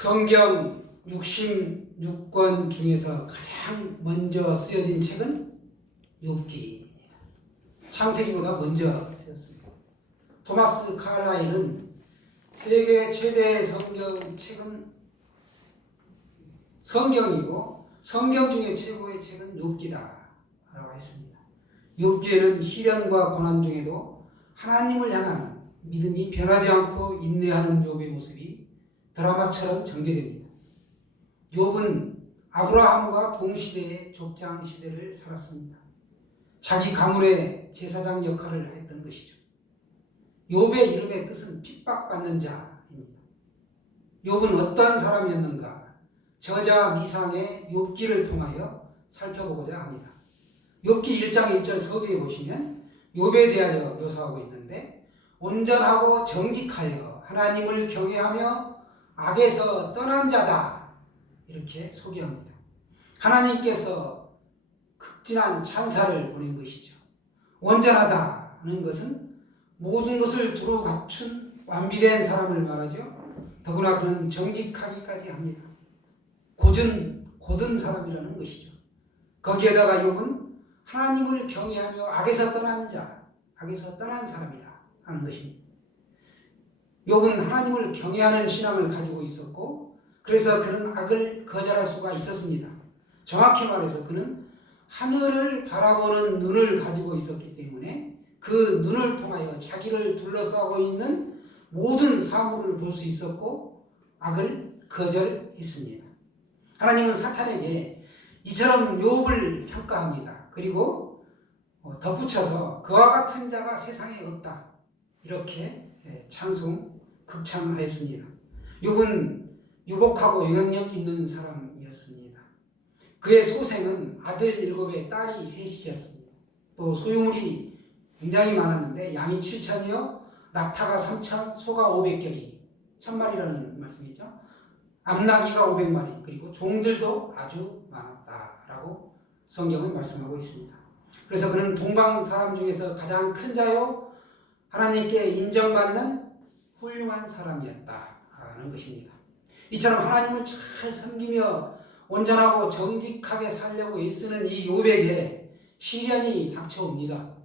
성경 66권 중에서 가장 먼저 쓰여진 책은 욥기입니다. 창세기보다 먼저 쓰였습니다. 토마스 칼라일은 세계 최대의 성경책은 성경이고 성경 중에 최고의 책은 욥기다 라고 했습니다. 욥기에는 시련과 고난 중에도 하나님을 향한 믿음이 변하지 않고 인내하는 욥의 모습이 드라마처럼 전개됩니다. 욥은 아브라함과 동시대의 족장 시대를 살았습니다. 자기 가문의 제사장 역할을 했던 것이죠. 욥의 이름의 뜻은 핍박받는 자입니다. 욥은 어떤 사람이었는가? 저자 미상의 욥기를 통하여 살펴보고자 합니다. 욥기 1장 1절 서두에 보시면 욥에 대하여 묘사하고 있는데, 온전하고 정직하여 하나님을 경외하며 악에서 떠난 자다, 이렇게 소개합니다. 하나님께서 극진한 찬사를 보낸 것이죠. 온전하다는 것은 모든 것을 두루 갖춘 완비된 사람을 말하죠. 더구나 그는 정직하기까지 합니다. 고든 사람이라는 것이죠. 거기에다가 욥은 하나님을 경외하며 악에서 떠난 자, 악에서 떠난 사람이다 하는 것입니다. 욥은 하나님을 경외하는 신앙을 가지고 있었고, 그래서 그는 악을 거절할 수가 있었습니다. 정확히 말해서 그는 하늘을 바라보는 눈을 가지고 있었기 때문에 그 눈을 통하여 자기를 둘러싸고 있는 모든 사물을 볼 수 있었고 악을 거절했습니다. 하나님은 사탄에게 이처럼 욥을 평가합니다. 그리고 덧붙여서 그와 같은 자가 세상에 없다, 이렇게 극찬하였습니다. 욥은 유복하고 영향력 있는 사람이었습니다. 그의 소생은 아들 7에 딸이 3이었습니다. 또 소유물이 굉장히 많았는데 양이 7,000이요 낙타가 3,000, 소가 500격이 1,000마리라는 말씀이죠. 암나귀가 500마리, 그리고 종들도 아주 많았다라고 성경은 말씀하고 있습니다. 그래서 그는 동방 사람 중에서 가장 큰 자요 하나님께 인정받는 훌륭한 사람이었다라는 것입니다. 이처럼 하나님을 잘 섬기며 온전하고 정직하게 살려고 애쓰는 이 욥에게 시련이 닥쳐옵니다.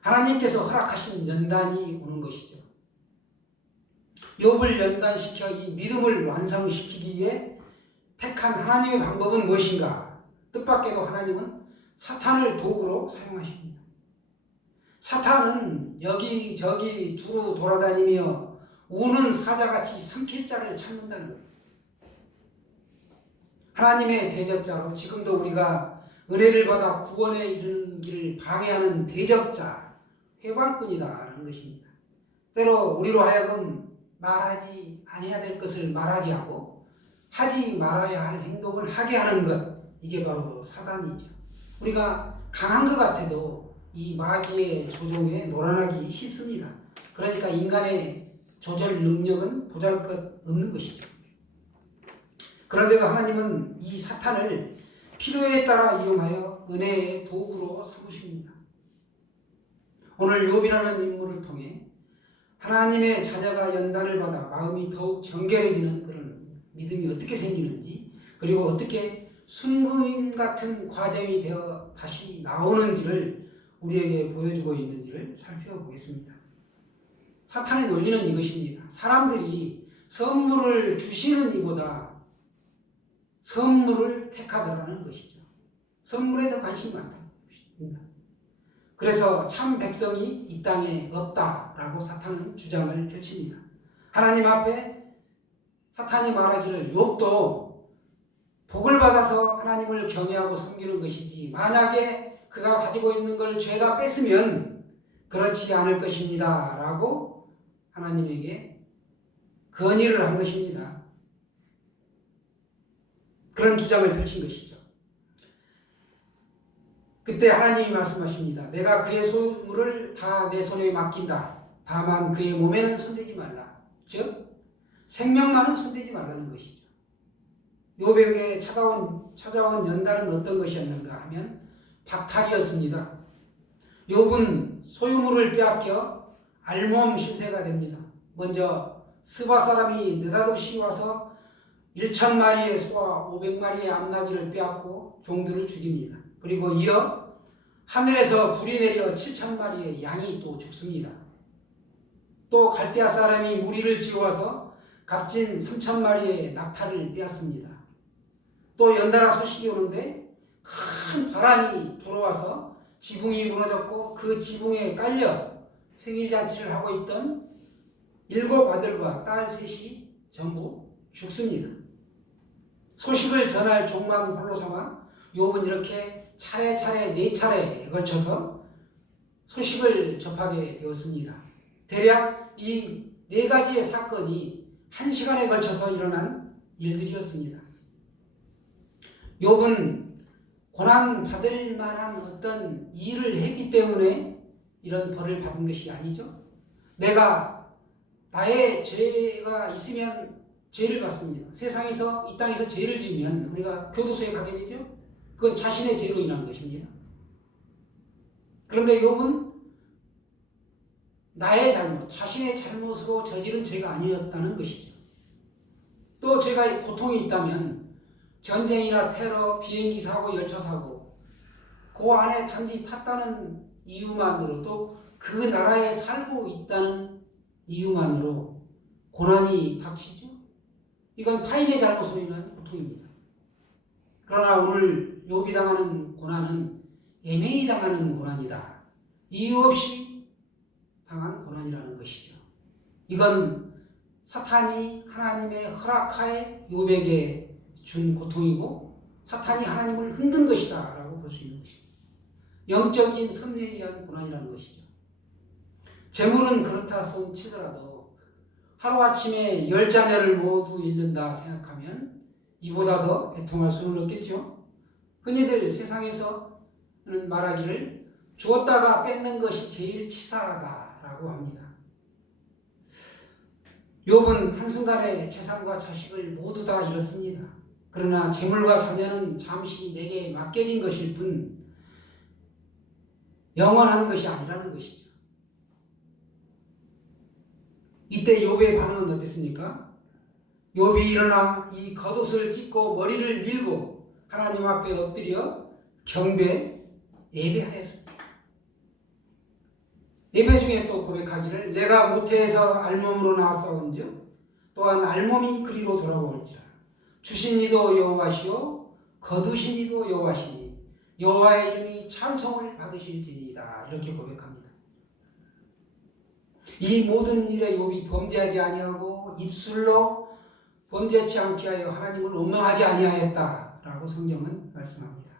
하나님께서 허락하신 연단이 오는 것이죠. 욥을 연단시켜 이 믿음을 완성시키기 위해 택한 하나님의 방법은 무엇인가? 뜻밖에도 하나님은 사탄을 도구로 사용하십니다. 사탄은 여기저기 두루 돌아다니며 우는 사자같이 삼킬 자를 찾는다는 거예요. 하나님의 대적자로 지금도 우리가 은혜를 받아 구원에 이르는 길을 방해하는 대적자, 회방꾼이다라는 것입니다. 때로 우리로 하여금 말하지 아니해야 될 것을 말하게 하고 하지 말아야 할 행동을 하게 하는 것, 이게 바로 사단이죠. 우리가 강한 것 같아도 이 마귀의 조종에 놀아나기 쉽습니다. 그러니까 인간의 조절 능력은 보잘것없는 것이죠. 그런데도 하나님은 이 사탄을 필요에 따라 이용하여 은혜의 도구로 삼으십니다. 오늘 욥이라는 인물을 통해 하나님의 자녀가 연단을 받아 마음이 더욱 정결해지는 그런 믿음이 어떻게 생기는지, 그리고 어떻게 순금 같은 과정이 되어 다시 나오는지를 우리에게 보여주고 있는지를 살펴보겠습니다. 사탄의 논리는 이것입니다. 사람들이 선물을 주시는 이보다 선물을 택하더라는 것이죠. 선물에 더 관심이 많다는 것입니다. 그래서 참 백성이 이 땅에 없다라고 사탄은 주장을 펼칩니다. 하나님 앞에 사탄이 말하기를 욥도 복을 받아서 하나님을 경외하고 섬기는 것이지 만약에 그가 가지고 있는 걸 죄가 뺏으면 그렇지 않을 것입니다 라고 하나님에게 건의를 한 것입니다. 그런 주장을 펼친 것이죠. 그때 하나님이 말씀하십니다. 내가 그의 소유물을 다 내 손에 맡긴다. 다만 그의 몸에는 손대지 말라. 즉 생명만은 손대지 말라는 것이죠. 욥에게 찾아온 연단은 어떤 것이었는가 하면 박탈이었습니다. 욥은 소유물을 빼앗겨 알몸 신세가 됩니다. 먼저 스바 사람이 느닷없이 와서 1,000마리의 소와 500마리의 암나귀를 빼앗고 종들을 죽입니다. 그리고 이어 하늘에서 불이 내려 7,000마리의 양이 또 죽습니다. 또 갈대아 사람이 무리를 지어와서 값진 3,000마리의 낙타를 빼앗습니다. 또 연달아 소식이 오는데 큰 바람이 불어와서 지붕이 무너졌고 그 지붕에 깔려 생일잔치를 하고 있던 7 아들과 딸 셋이 전부 죽습니다. 소식을 전할 종만 홀로 삼아 욥은 이렇게 차례차례 4차례에 걸쳐서 소식을 접하게 되었습니다. 대략 이 4가지의 사건이 1시간에 걸쳐서 일어난 일들이었습니다. 욥은 고난 받을 만한 어떤 일을 했기 때문에 이런 벌을 받은 것이 아니죠. 내가 나의 죄가 있으면 죄를 받습니다. 세상에서 이 땅에서 죄를 지으면 우리가 교도소에 가게 되죠. 그건 자신의 죄로 인한 것입니다. 그런데 욥은 나의 잘못, 자신의 잘못으로 저지른 죄가 아니었다는 것이죠. 또 죄가 고통이 있다면 전쟁이나 테러, 비행기 사고, 열차 사고 그 안에 단지 탔다는 이유만으로 또 그 나라에 살고 있다는 이유만으로 고난이 닥치죠. 이건 타인의 잘못으로 인한 고통입니다. 그러나 오늘 욥이 당하는 고난은 애매히 당하는 고난이다. 이유 없이 당한 고난이라는 것이죠. 이건 사탄이 하나님의 허락하에 욥에게 준 고통이고 사탄이 하나님을 흔든 것이다 라고 볼 수 있는 것입니다. 영적인 섭리에 의한 고난이라는 것이죠. 재물은 그렇다 손 치더라도 하루아침에 10자녀를 모두 잃는다 생각하면 이보다 더 애통할 수는 없겠죠. 흔히들 세상에서는 말하기를 주었다가 뺏는 것이 제일 치사하다라고 합니다. 욥은 한순간에 재산과 자식을 모두 다 잃었습니다. 그러나 재물과 자녀는 잠시 내게 맡겨진 것일 뿐 영원한 것이 아니라는 것이죠. 이때 욥의 반응은 어땠습니까? 욥이 일어나 이 겉옷을 찢고 머리를 밀고 하나님 앞에 엎드려 경배 예배하였습니다. 예배 중에 또 고백하기를 내가 모태에서 알몸으로 나왔사온즉 또한 알몸이 그리로 돌아올지라 주신 이도 여호와시요 거두신 이도 여호와시니 여호와의 이름이 찬송을 받으실지니이다. 이렇게 고백합니다. 이 모든 일에 욥이 범죄하지 아니하고 입술로 범죄치 않게 하여 하나님을 원망하지 아니하였다라고 성경은 말씀합니다.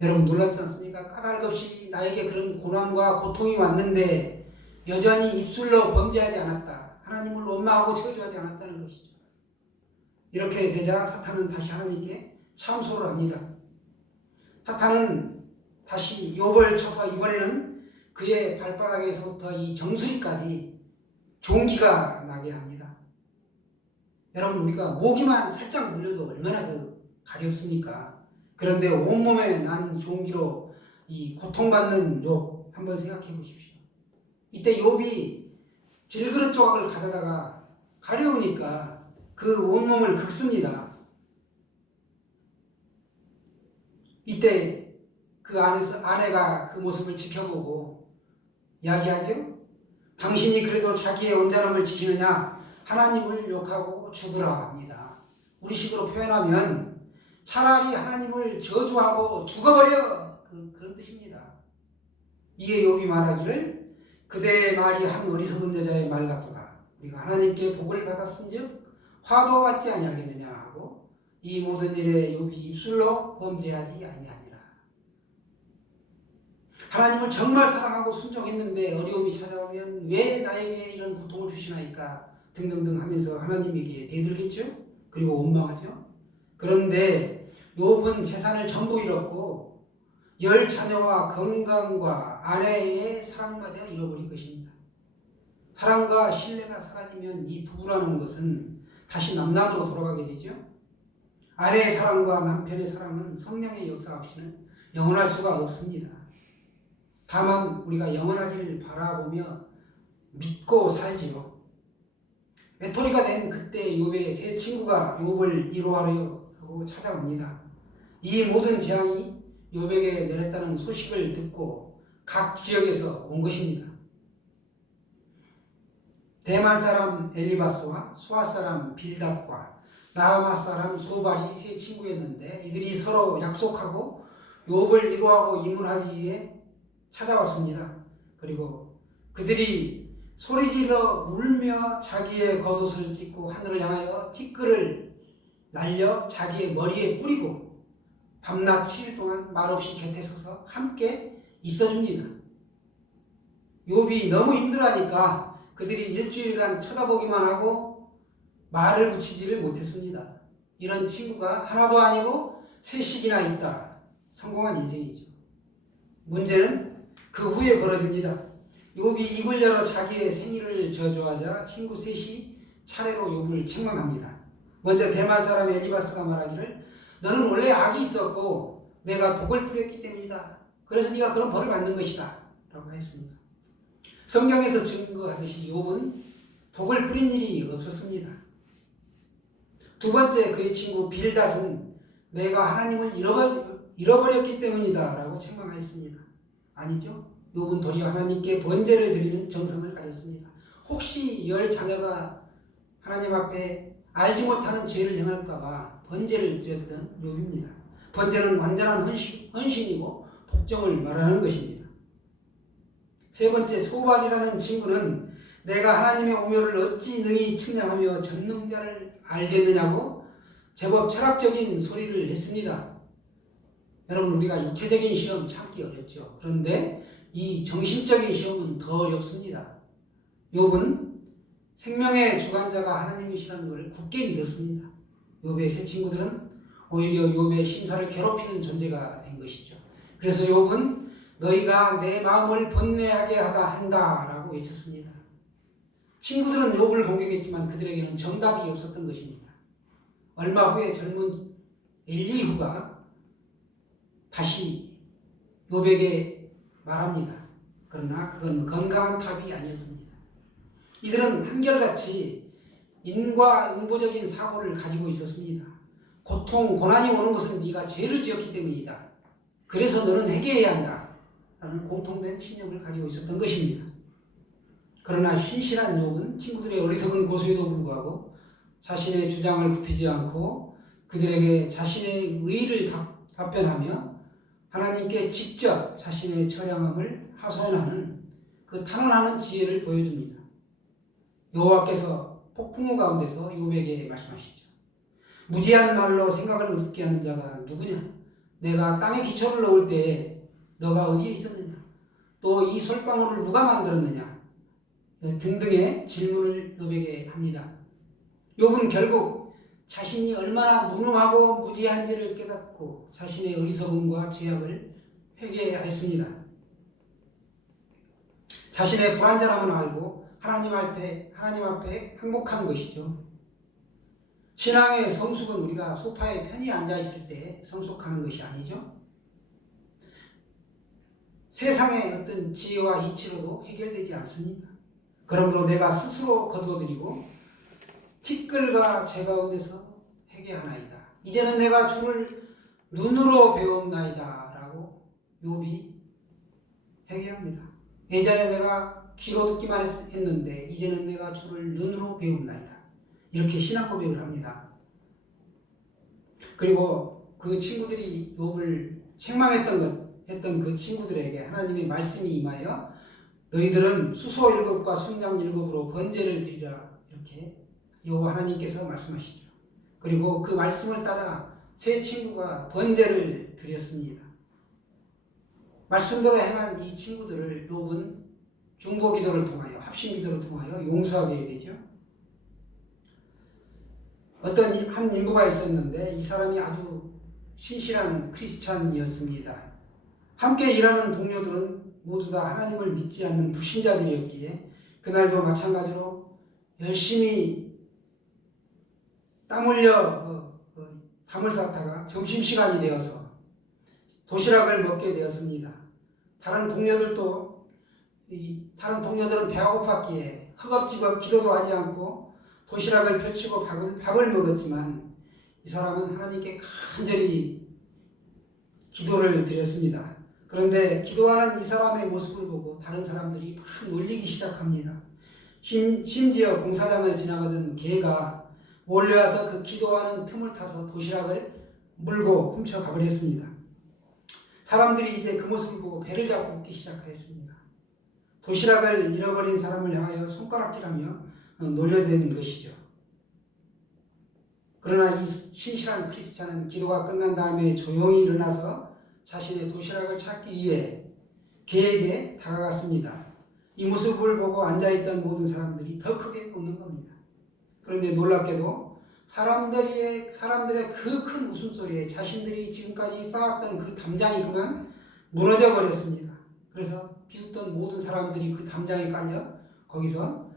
여러분 놀랍지 않습니까? 까닭없이 나에게 그런 고난과 고통이 왔는데 여전히 입술로 범죄하지 않았다. 하나님을 원망하고 저주하지 않았다는 것이죠. 이렇게 되자 사탄은 다시 하나님께 참소를 합니다. 사탄은 다시 욥을 쳐서 이번에는 그의 발바닥에서부터 이 정수리까지 종기가 나게 합니다. 여러분 우리가 모기만 살짝 물려도 얼마나 가렵습니까? 그런데 온몸에 난 종기로 이 고통받는 욥 한번 생각해 보십시오. 이때 욥이 질그릇 조각을 가져다가 가려우니까 그 온몸을 긁습니다. 이때 그 안에서 아내가 그 모습을 지켜보고 이야기하죠. 당신이 그래도 자기의 온전함을 지키느냐 하나님을 욕하고 죽으라 합니다. 우리식으로 표현하면 차라리 하나님을 저주하고 죽어버려 그런 뜻입니다. 이에 욥이 말하기를 그대의 말이 한 어리석은 여자의 말 같도다. 우리가 하나님께 복을 받았은즉 화도 받지 아니하겠느냐 하고 이 모든 일에 욥이 입술로 범죄하지 아니하니라. 하나님을 정말 사랑하고 순종했는데 어려움이 찾아오면 왜 나에게 이런 고통을 주시나이까 등등등 하면서 하나님에게 대들겠죠. 그리고 원망하죠. 그런데 욥은 재산을 전부 잃었고 10자녀와 건강과 아내의 사랑마저 잃어버린 것입니다. 사랑과 신뢰가 사라지면 이 부부라는 것은 다시 남남으로 돌아가게 되죠. 아내의 사랑과 남편의 사랑은 성령의 역사 없이는 영원할 수가 없습니다. 다만 우리가 영원하기를 바라보며 믿고 살지요. 외톨이가 된 그때 욥의 세 친구가 욥을 위로하려고 찾아옵니다. 이 모든 재앙이 욥에게 내렸다는 소식을 듣고 각 지역에서 온 것입니다. 대만 사람 엘리바스와 수아 사람 빌닷과 나아마 사람 소발이 세 친구였는데 이들이 서로 약속하고 욥을 위로하고 이문하기 위해 찾아왔습니다. 그리고 그들이 소리질러 울며 자기의 겉옷을 찢고 하늘을 향하여 티끌을 날려 자기의 머리에 뿌리고 밤낮 7일 동안 말없이 곁에 서서 함께 있어줍니다. 욥이 너무 힘들어하니까 그들이 일주일간 쳐다보기만 하고 말을 붙이지를 못했습니다. 이런 친구가 하나도 아니고 셋씩이나 있다. 성공한 인생이죠. 문제는 그 후에 벌어집니다. 욥이 입을 열어 자기의 생일을 저주하자 친구 셋이 차례로 욥을 책망합니다. 먼저 대만 사람 엘리바스가 말하기를 너는 원래 악이 있었고 내가 독을 뿌렸기 때문이다. 그래서 네가 그런 벌을 받는 것이다. 라고 했습니다. 성경에서 증거하듯이 욥은 독을 뿌린 일이 없었습니다. 두 번째 그의 친구 빌닷은 내가 하나님을 잃어버렸기 때문이다 라고 책망하였습니다. 아니죠. 욥은 도리어 하나님께 번제를 드리는 정성을 가졌습니다. 혹시 열 자녀가 하나님 앞에 알지 못하는 죄를 행할까봐 번제를 드렸던 욥입니다. 번제는 완전한 헌신이고 복종을 말하는 것입니다. 세 번째 소발이라는 친구는 내가 하나님의 오묘를 어찌 능히 측량하며 전능자를 알겠느냐고 제법 철학적인 소리를 했습니다. 여러분 우리가 육체적인 시험 참기 어렵죠. 그런데 이 정신적인 시험은 더 어렵습니다. 욥은 생명의 주관자가 하나님이시라는 것을 굳게 믿었습니다. 욥의 세 친구들은 오히려 욥의 심사를 괴롭히는 존재가 된 것이죠. 그래서 욥은 너희가 내 마음을 번뇌하게 하다 한다라고 외쳤습니다. 친구들은 욥을 공격했지만 그들에게는 정답이 없었던 것입니다. 얼마 후에 젊은 엘리후가 다시 욥에게 말합니다. 그러나 그건 건강한 답이 아니었습니다. 이들은 한결같이 인과응보적인 사고를 가지고 있었습니다. 고통, 고난이 오는 것은 네가 죄를 지었기 때문이다. 그래서 너는 회개해야 한다. 라는 공통된 신념을 가지고 있었던 것입니다. 그러나 신실한 욥은 친구들의 어리석은 고소에도 불구하고 자신의 주장을 굽히지 않고 그들에게 자신의 의의를 답변하며 하나님께 직접 자신의 처량함을 하소연하는 그 탄원하는 지혜를 보여줍니다. 여호와께서 폭풍우 가운데서 욥에게 말씀하시죠. 무지한 말로 생각을 얻게 하는 자가 누구냐? 내가 땅에 기초를 놓을 때에 너가 어디에 있었느냐? 또 이 솔방울을 누가 만들었느냐? 등등의 질문을 욥에게 합니다. 욥은 결국 자신이 얼마나 무능하고 무지한지를 깨닫고 자신의 어리석음과 죄악을 회개하였습니다. 자신의 불완전함을 알고 하나님 앞에 항복한 것이죠. 신앙의 성숙은 우리가 소파에 편히 앉아있을 때 성숙하는 것이 아니죠. 세상의 어떤 지혜와 이치로도 해결되지 않습니다. 그러므로 내가 스스로 거두어들이고 티끌과 재 가운데서 회개하나이다. 이제는 내가 주를 눈으로 배웠나이다 라고 욥이 회개합니다. 예전에 내가 귀로 듣기만 했는데 이제는 내가 주를 눈으로 배웠나이다. 이렇게 신앙 고백을 합니다. 그리고 그 친구들이 욥을 책망했던 그 친구들에게 하나님의 말씀이 임하여 너희들은 수소 7과 순장 7으로 번제를 드리라 이렇게 여호와 하나님께서 말씀하시죠. 그리고 그 말씀을 따라 세 친구가 번제를 드렸습니다. 말씀대로 행한 이 친구들을 욥은 중보기도를 통하여 합심기도를 통하여 용서하게 되죠. 어떤 한 인부가 있었는데 이 사람이 아주 신실한 크리스찬이었습니다. 함께 일하는 동료들은 모두 다 하나님을 믿지 않는 불신자들이었기에 그날도 마찬가지로 열심히 땀 흘려 담을 쌌다가 점심시간이 되어서 도시락을 먹게 되었습니다. 다른 동료들은 배가 고팠기에 허겁지겁 기도도 하지 않고 도시락을 펼치고 밥을 먹었지만 이 사람은 하나님께 간절히 기도를 드렸습니다. 그런데 기도하는 이 사람의 모습을 보고 다른 사람들이 막 놀리기 시작합니다. 심지어 공사장을 지나가던 개가 몰려와서 그 기도하는 틈을 타서 도시락을 물고 훔쳐 가버렸습니다. 사람들이 이제 그 모습을 보고 배를 잡고 웃기 시작하였습니다. 도시락을 잃어버린 사람을 향하여 손가락질하며 놀려대는 것이죠. 그러나 이 신실한 크리스찬은 기도가 끝난 다음에 조용히 일어나서 자신의 도시락을 찾기 위해 개에게 다가갔습니다. 이 모습을 보고 앉아있던 모든 사람들이 더 크게 웃는 겁니다. 그런데 놀랍게도 사람들의 그 큰 웃음소리에 자신들이 지금까지 쌓았던 그 담장이 그만 무너져 버렸습니다. 그래서 비웃던 모든 사람들이 그 담장에 깔려 거기서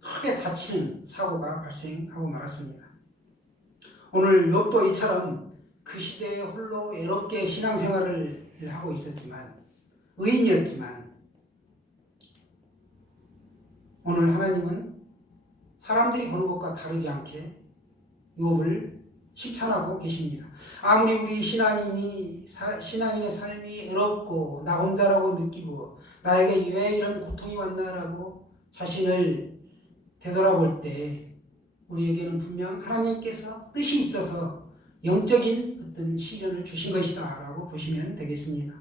크게 다치는 사고가 발생하고 말았습니다. 오늘 욥도 이처럼 그 시대에 홀로 외롭게 신앙생활을 하고 있었지만 의인이었지만 오늘 하나님은 사람들이 보는 것과 다르지 않게 욥을 칭찬하고 계십니다. 아무리 우리 신앙인의 삶이 외롭고 나 혼자라고 느끼고 나에게 왜 이런 고통이 왔나라고 자신을 되돌아볼 때 우리에게는 분명 하나님께서 뜻이 있어서 영적인 어떤 시련을 주신 것이다 라고 보시면 되겠습니다.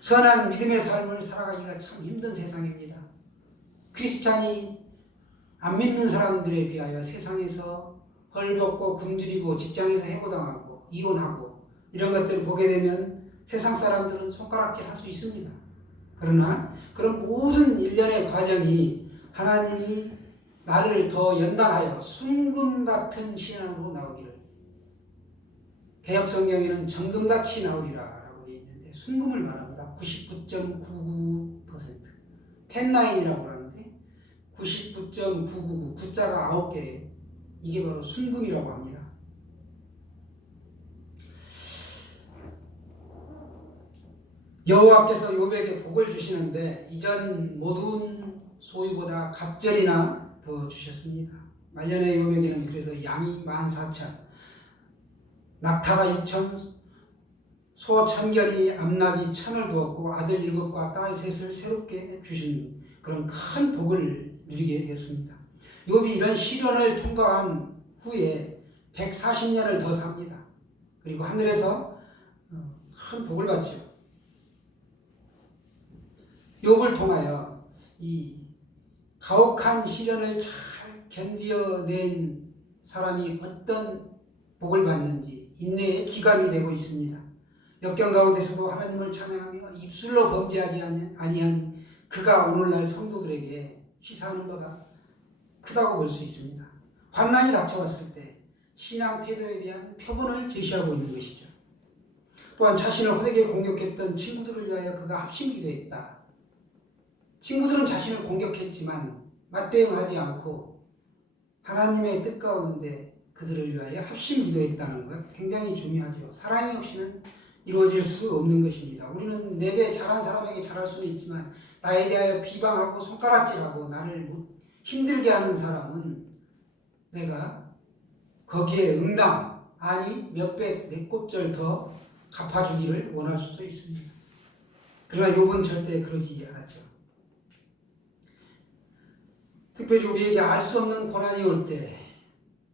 선한 믿음의 삶을 살아가기가 참 힘든 세상입니다. 크리스찬이 안 믿는 사람들에 비하여 세상에서 헐벗고 굶주리고 직장에서 해고당하고 이혼하고 이런 것들을 보게 되면 세상 사람들은 손가락질 할 수 있습니다. 그러나 그런 모든 일련의 과정이 하나님이 나를 더 연단하여 순금 같은 신앙으로 나오기를, 개역 성경에는 정금같이 나오리라 라고 되어 있는데 순금을 말합니다. 99.99% 10,9이라고 하는데 99.999 구자가 9개, 이게 바로 순금이라고 합니다. 여호와께서 욥에게 복을 주시는데 이전 모든 소유보다 갑절이나 더 주셨습니다. 말년에 욥에게는 그래서 양이 14,000, 낙타가 6,000, 소 1,000결이, 암낙이 1,000을 두었고 아들 7과 딸 3을 새롭게 주신 그런 큰 복을 누리게 되었습니다. 욥이 이런 시련을 통과한 후에 140년을 더 삽니다. 그리고 하늘에서 큰 복을 받죠. 욥을 통하여 이 가혹한 시련을 잘 견뎌낸 사람이 어떤 복을 받는지 인내의 기감이 되고 있습니다. 역경 가운데서도 하나님을 찬양하며 입술로 범죄하지 아니한 그가 오늘날 성도들에게 시사하는 바가 크다고 볼 수 있습니다. 환난이 닥쳐왔을 때 신앙 태도에 대한 표본을 제시하고 있는 것이죠. 또한 자신을 호되게 공격했던 친구들을 위하여 그가 합심기도했다. 친구들은 자신을 공격했지만 맞대응하지 않고 하나님의 뜻 가운데 그들을 위하여 합심기도했다는 것 굉장히 중요하죠. 사랑이 없이는 이루어질 수 없는 것입니다. 우리는 내게 잘한 사람에게 잘할 수는 있지만 나에 대하여 비방하고 손가락질하고 나를 힘들게 하는 사람은 내가 거기에 응당, 아니 몇 곱절 더 갚아주기를 원할 수도 있습니다. 그러나 욥은 절대 그러지 않았죠. 특별히 우리에게 알 수 없는 고난이 올 때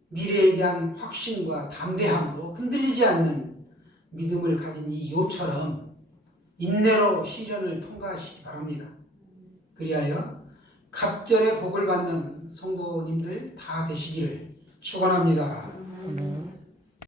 미래에 대한 확신과 담대함으로 흔들리지 않는 믿음을 가진 이 욥처럼 인내로 시련을 통과하시기 바랍니다. 그리하여 갑절의 복을 받는 성도님들 다 되시기를 축원합니다.